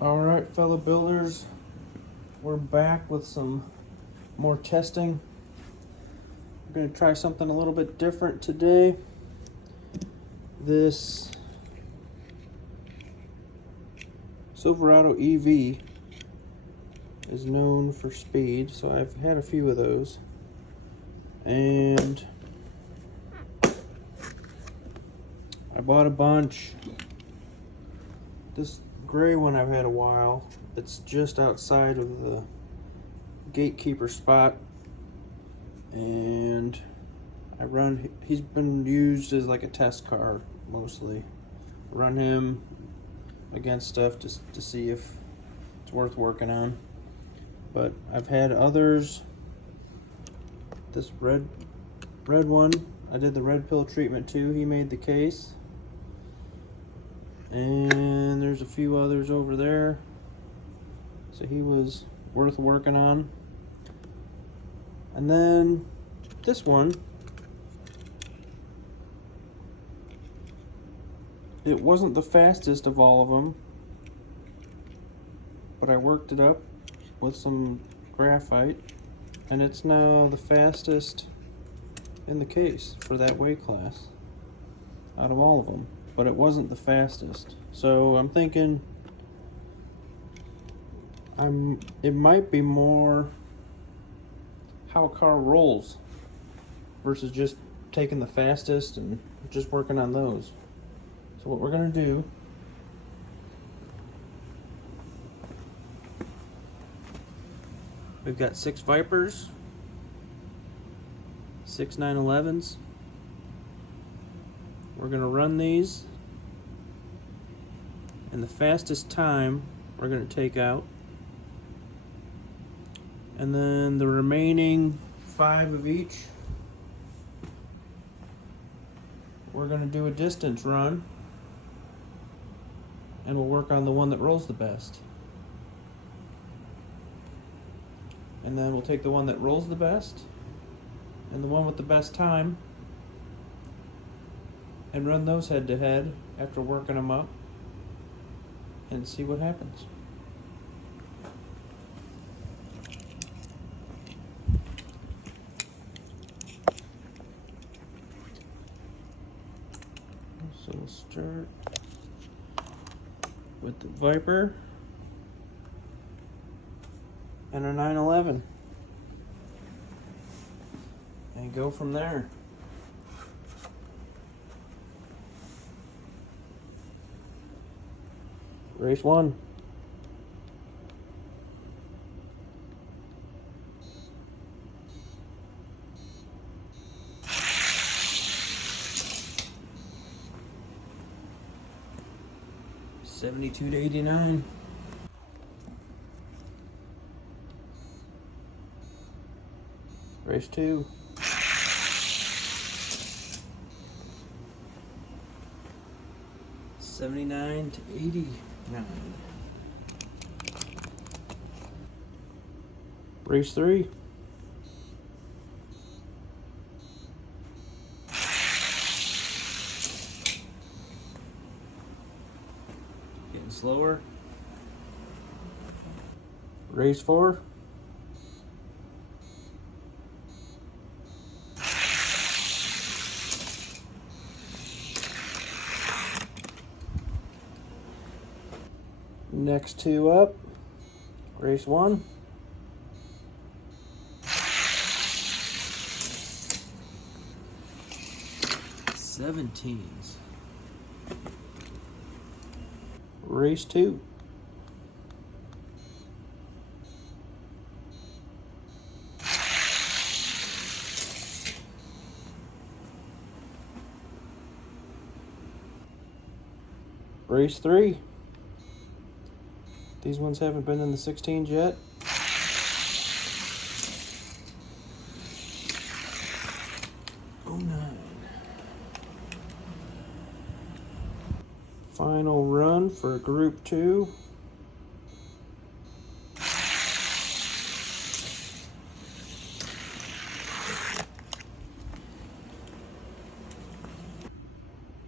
Alright, fellow builders, we're back with some more testing. We're going to try something a little bit different today. This Silverado EV is known for speed, so I've had a few of those. And I bought a bunch. This gray one I've had a while. It's just outside of the gatekeeper spot, and he's been used as like a test car mostly. Run him against stuff just to see if it's worth working on. But I've had others. This red one, I did the red pill treatment too. He made the case. And there's a few others over there. So he was worth working on. And then this one, it wasn't the fastest of all of them, but I worked it up with some graphite, and it's now the fastest in the case for that weight class out of all of them. But it wasn't the fastest. So I'm thinking it might be more how a car rolls versus just taking the fastest and just working on those. So what we're gonna do, we've got 6 Vipers, 6 911s. We're gonna run these, and the fastest time we're gonna take out, and then the remaining 5 of each, we're gonna do a distance run, and we'll work on the one that rolls the best. And then we'll take the one that rolls the best and the one with the best time and run those head to head after working them up and see what happens. So we'll start with the Viper and a 911 and go from there. Race 1. $72 to $89. Race 2. $79 to $89. Race 3. Getting slower. Race 4. Next 2 up. Race 1. $17s. Race 2. Race 3. These ones haven't been in the 16s yet. Final run for Group 2.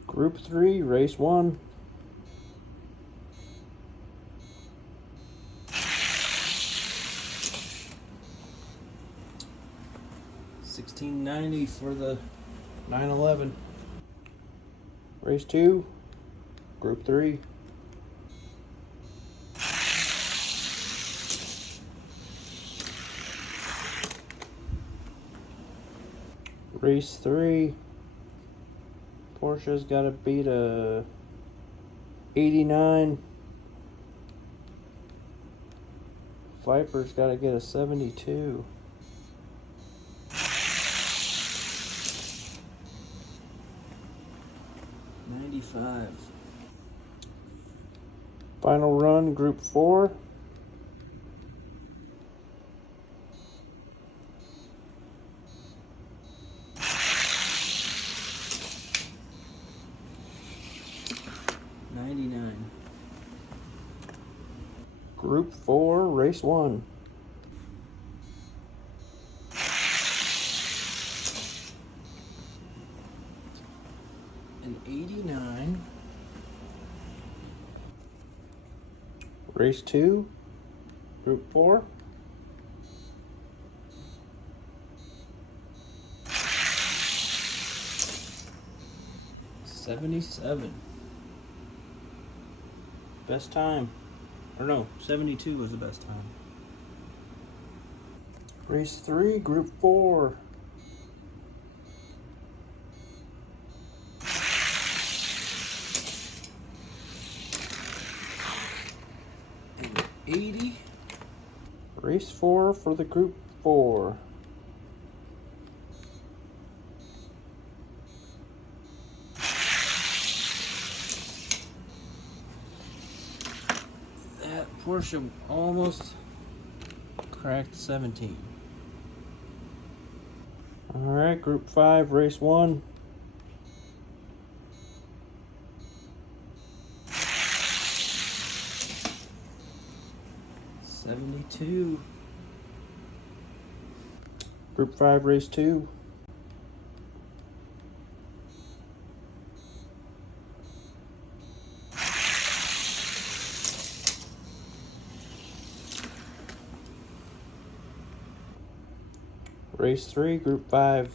Group 3, Race 1. 1690 for the 911. Race 2, Group 3. Race 3, Porsche's got to beat a 89. Viper's got to get a 72. Final run, Group 4. Group 4, Race 1. An 89. Race 2, Group 4. $77. Best time. Or no, 72 was the best time. Race 3, Group 4. And 80. Race 4 for the Group 4. Porsche almost cracked 17. Alright, Group 5, Race 1. $72. Group 5, Race 2. Race 3, Group 5.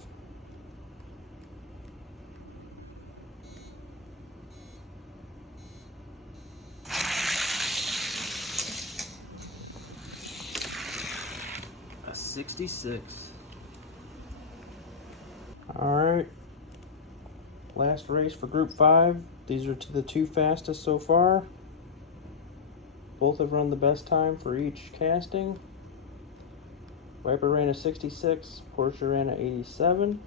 A 66. Alright. Last race for Group 5. These are to the 2 fastest so far. Both have run the best time for each casting. Viper ran a 66, Porsche ran a 87.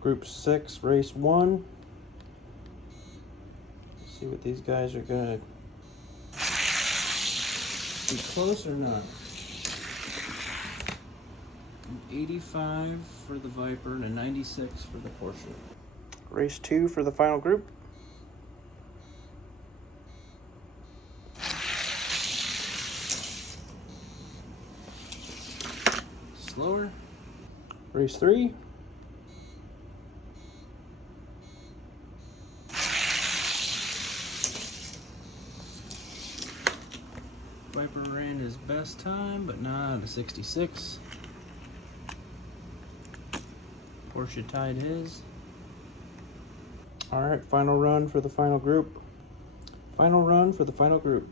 Group 6, Race 1. Let's see what these guys are gonna be close or not. 85 for the Viper and a 96 for the Porsche. Race 2 for the final group. Slower. Race 3. Viper ran his best time, but not a 66. Porsche tied his. Alright, final run for the final group. Final run for the final group.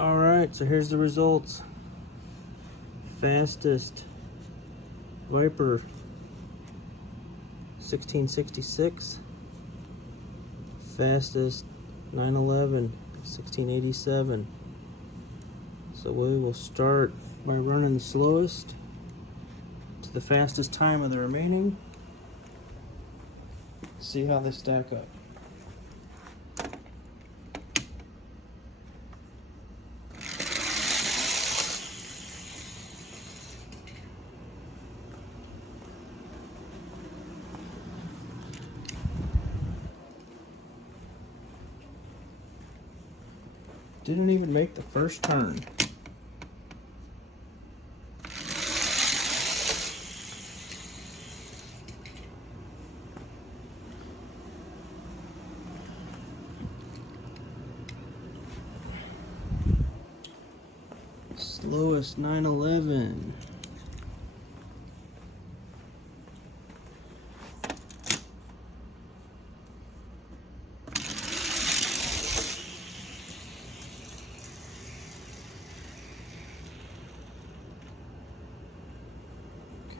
Alright, so here's the results. Fastest Viper 1666. Fastest 911 1687. So we will start by running the slowest to the fastest time of the remaining. See how they stack up. Didn't even make the first turn. Slowest 911.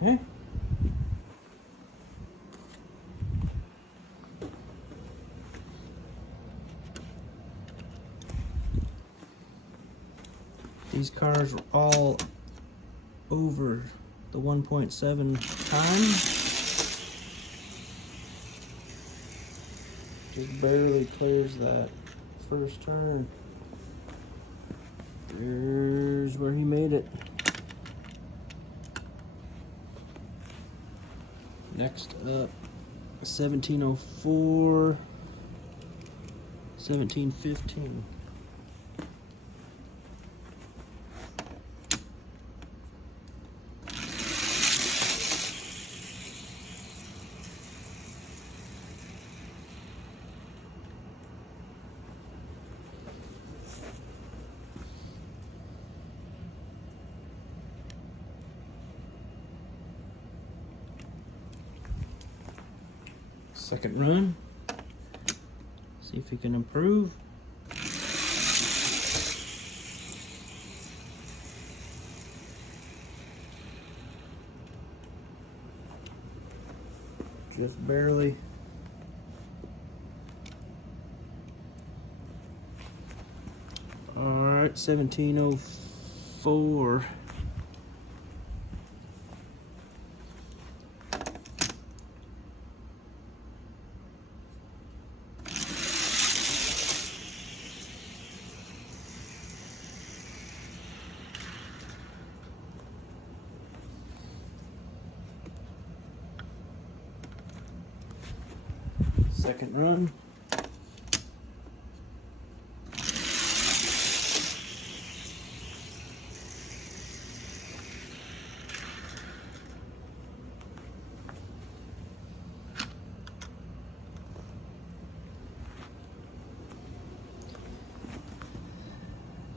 Okay. These cars were all over the 1.7 time. Just barely clears that first turn. There's where he made it. Next up, 1704, 1715. Second run. See if he can improve. Just barely. All right, 1704. Second run.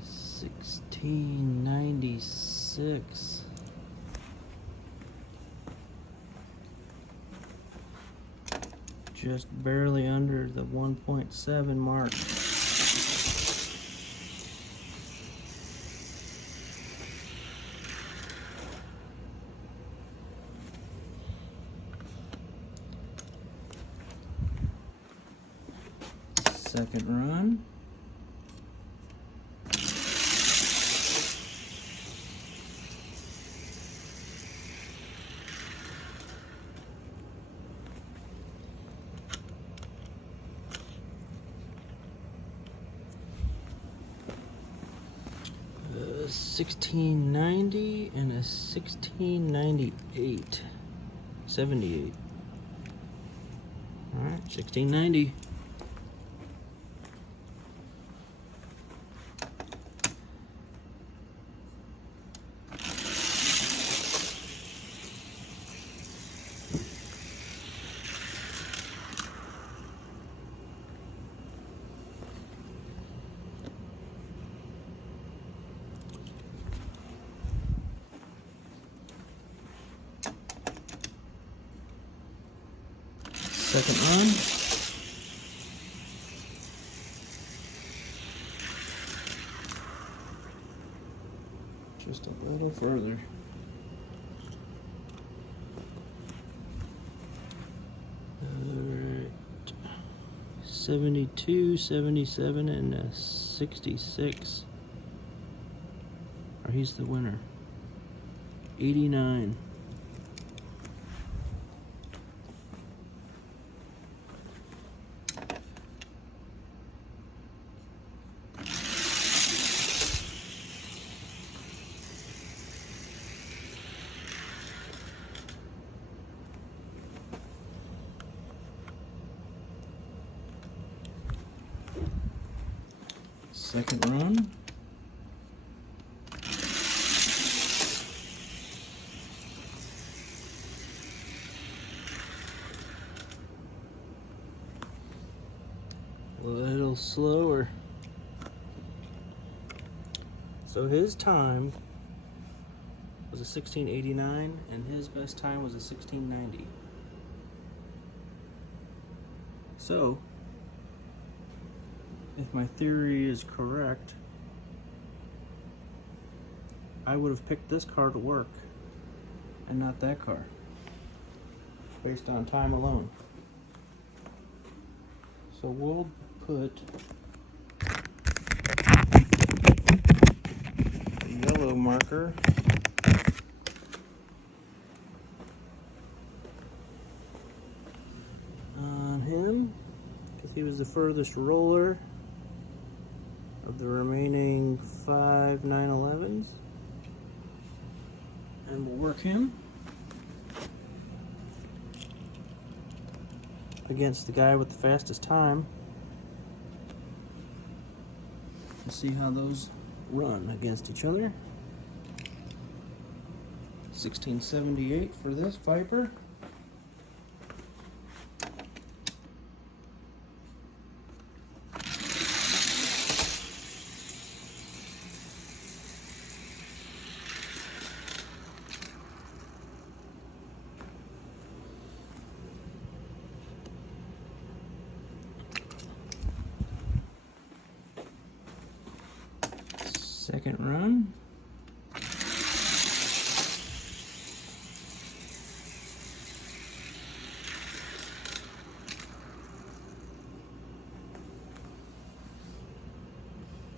$16.96. Just barely under the 1.7 mark. Second run. $16.90 and a $16.98. 78. All right, $16.90. Second run. Just a little further. Alright. 72, 77, and a 66. Or he's the winner. 89. Second run. A little slower. So his time was a 1689 and his best time was a 1690. So, if my theory is correct, I would have picked this car to work and not that car, based on time alone. So we'll put the yellow marker on him, because he was the furthest roller of the remaining 5 911s. And we'll work him against the guy with the fastest time and see how those run against each other. 1678 for this Viper. Second run.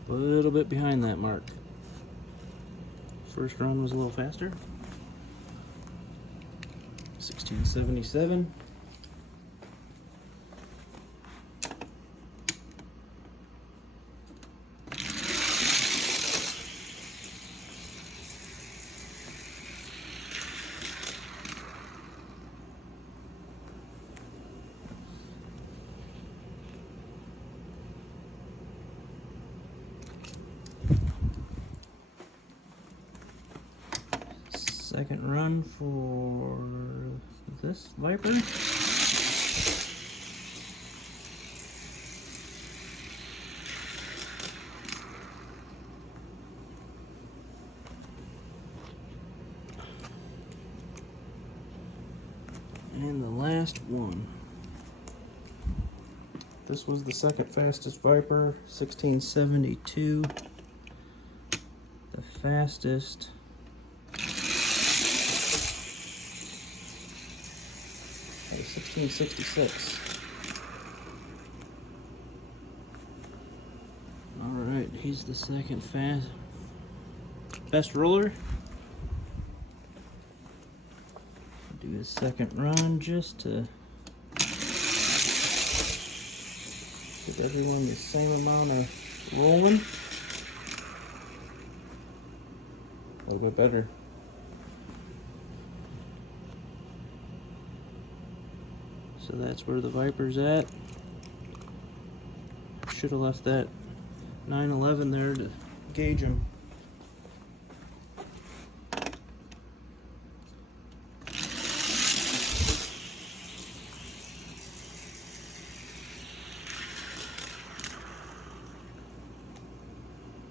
A little bit behind that mark. First run was a little faster. 1677. Second run for this Viper. And the last one. This was the second fastest Viper, 1672. The fastest 1666. Alright, he's the second best roller. Do his second run just to give everyone the same amount of rolling. A little bit better. So that's where the Viper's at. Should have left that 911 there to gauge him.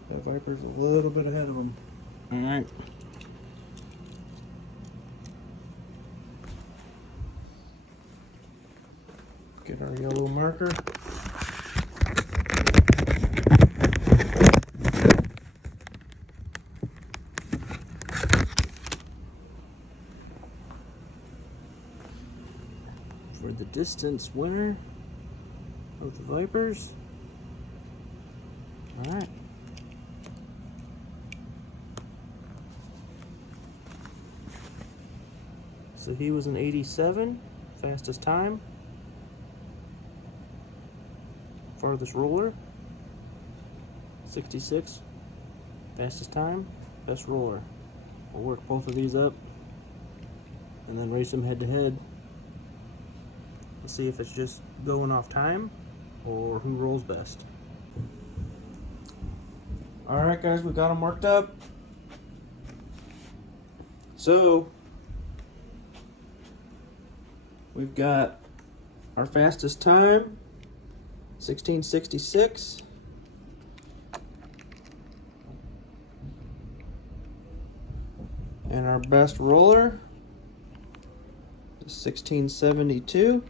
That Viper's a little bit ahead of him. All right. Get our yellow marker. For the distance winner of the Vipers. All right. So he was an 87, fastest time. Farthest roller, 66, fastest time, best roller. We'll work both of these up and then race them head to head. Let's see if it's just going off time or who rolls best. Alright guys, we got them worked up. So, we've got our fastest time, 1666. And our best roller, 1672.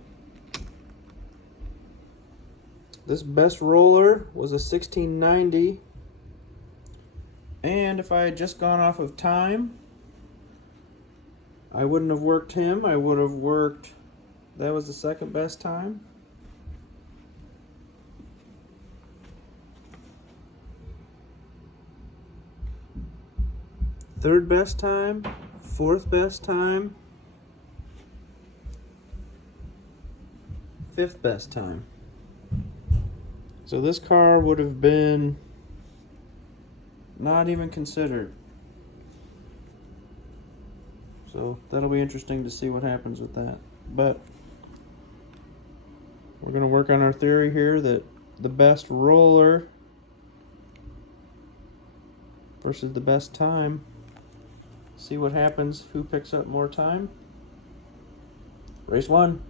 This best roller was a 1690. And if I had just gone off of time, I wouldn't have worked him. I would have worked, that was the second best time. Third best time, fourth best time, fifth best time. So this car would have been not even considered. So that'll be interesting to see what happens with that. But we're going to work on our theory here that the best roller versus the best time. See what happens, who picks up more time. Race 1.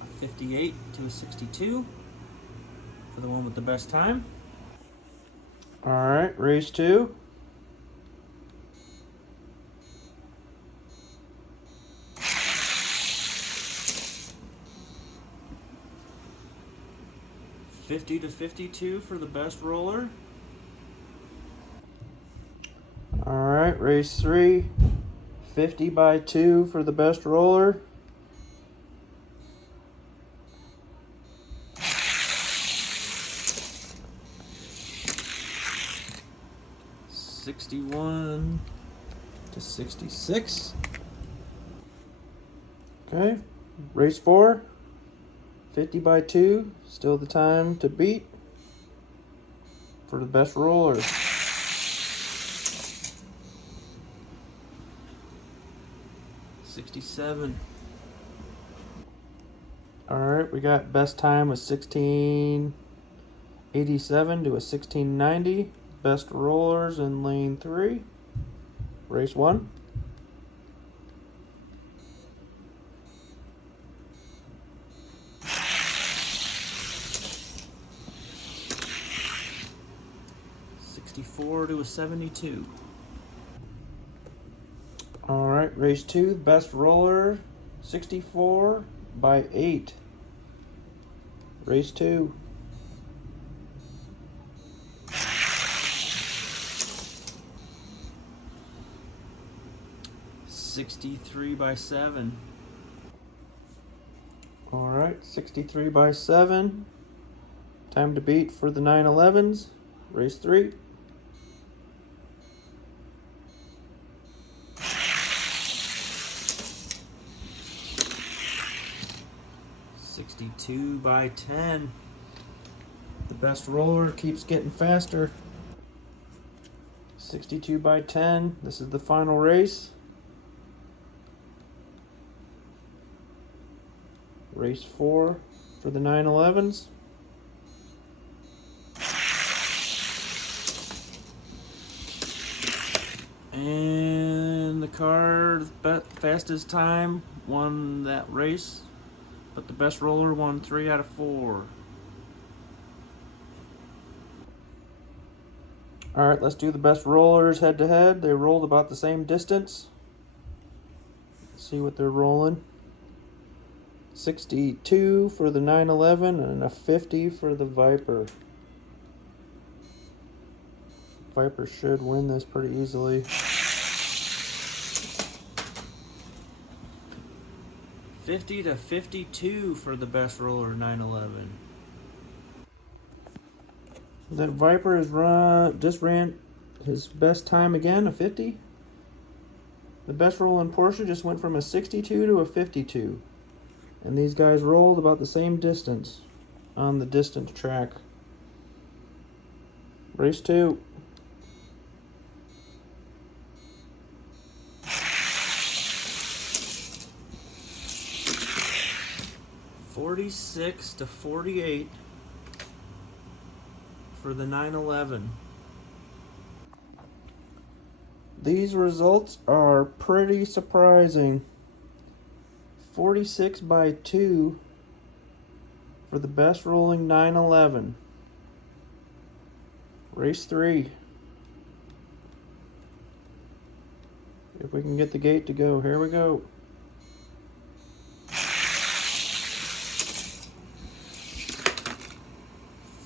A 58 to a 62 for the one with the best time. Alright, race 2. $50 to $52 for the best roller. Alright, race 3. 50 by 2 for the best roller. $61 to $66. Okay, race 4. 50 by 2, still the time to beat for the best roller. $67. Alright, we got best time was 1687 to a 1690. Best rollers in lane 3. Race 1. $64 to a 72. Alright, race 2, best roller, 64 by 8. Race 2. $63 by 7. Alright, 63 by 7. Time to beat for the 911s. Race 3. $62 by 10. The best roller keeps getting faster. 62 by 10. This is the final race. Race 4 for the 911s. And the car fastest time won that race, but the best roller won 3 out of 4. Alright, let's do the best rollers head to head. They rolled about the same distance. Let's see what they're rolling. 62 for the 911 and a 50 for the Viper. Viper should win this pretty easily. $50 to $52 for the best roller 911. That Viper just ran his best time again, a 50. The best roll in Porsche just went from a 62 to a 52. And these guys rolled about the same distance. on the distance track. Race 2. $46-48 for the 911. These results are pretty surprising. 46-2 for the best rolling 911. Race 3. If we can get the gate to go, here we go.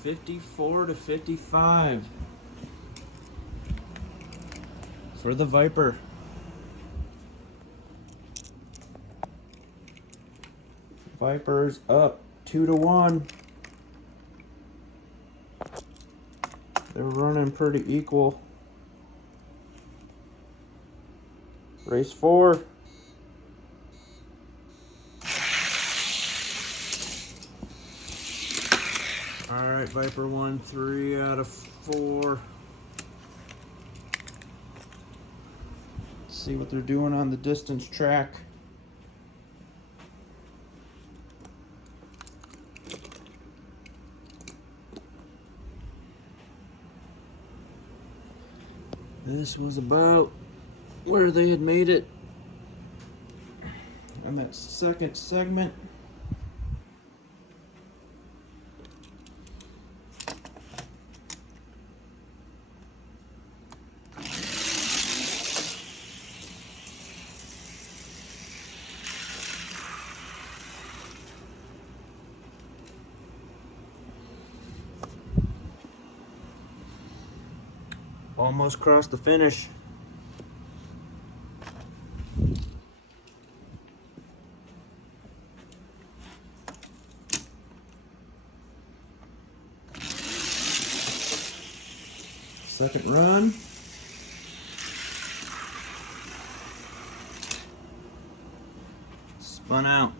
$54-55 for the Viper. Viper's up 2-1. They're running pretty equal. Race 4. Alright, Viper won 3 out of 4. Let's see what they're doing on the distance track. This was about where they had made it on that second segment. Almost crossed the finish. Second run. Spun out.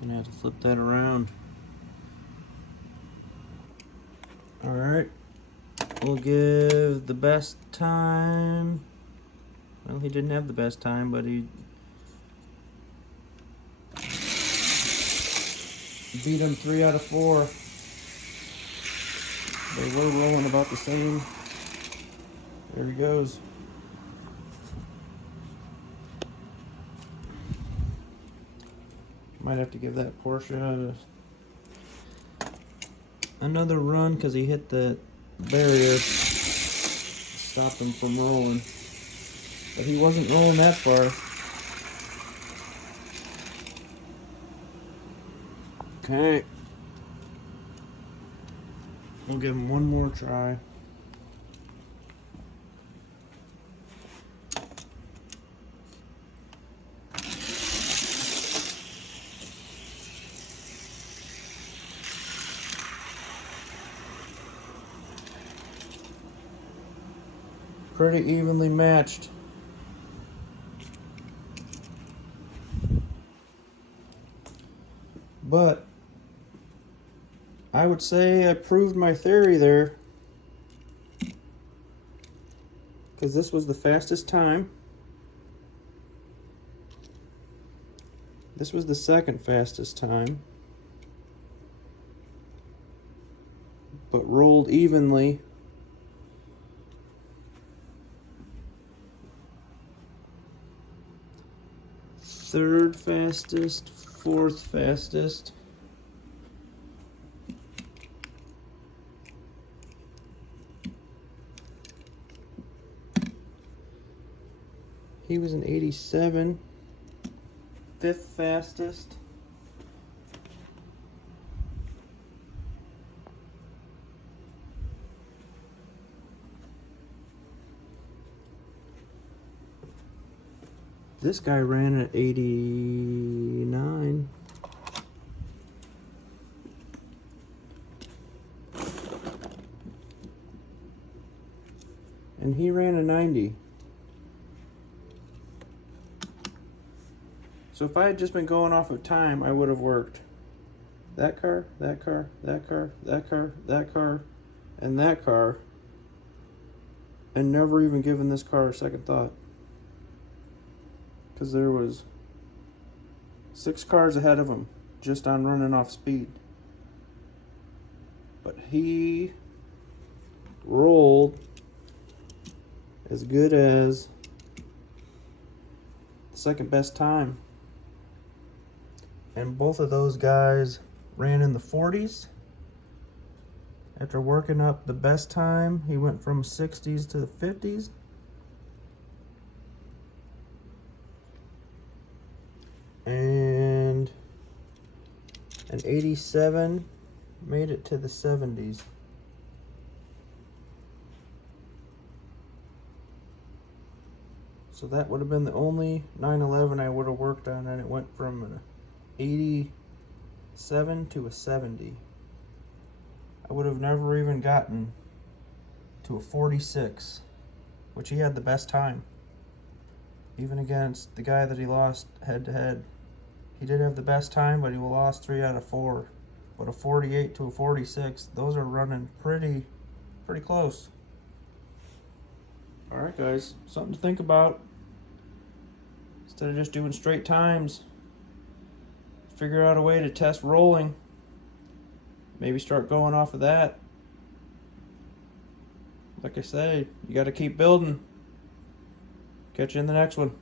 Gonna have to flip that around. Alright. We'll give the best time. Well, he didn't have the best time, but he beat him 3 out of 4. They were rolling about the same. There he goes. Might have to give that Porsche another run because he hit the barrier. Stopped him from rolling. But he wasn't rolling that far. Okay. We'll give him one more try. Pretty evenly matched. But I would say I proved my theory there, because this was the fastest time. This was the second fastest time, but rolled evenly. Third fastest, fourth fastest. He was an 87. Fifth fastest. This guy ran at 89. And he ran a 90. So if I had just been going off of time, I would have worked that car, that car, that car, that car, that car, and that car, and never even given this car a second thought. Because there was 6 cars ahead of him just on running off speed. But he rolled as good as the second best time. And both of those guys ran in the 40s. After working up the best time, he went from 60s to the 50s. And an 87 made it to the 70s. So that would have been the only 911 I would have worked on, and it went from an 87 to a 70. I would have never even gotten to a 46, which he had the best time. Even against the guy that he lost head to head. He did have the best time, but he lost 3 out of 4. But a 48 to a 46, those are running pretty close. Alright guys, something to think about. Instead of just doing straight times, figure out a way to test rolling. Maybe start going off of that. Like I say, you got to keep building. Catch you in the next one.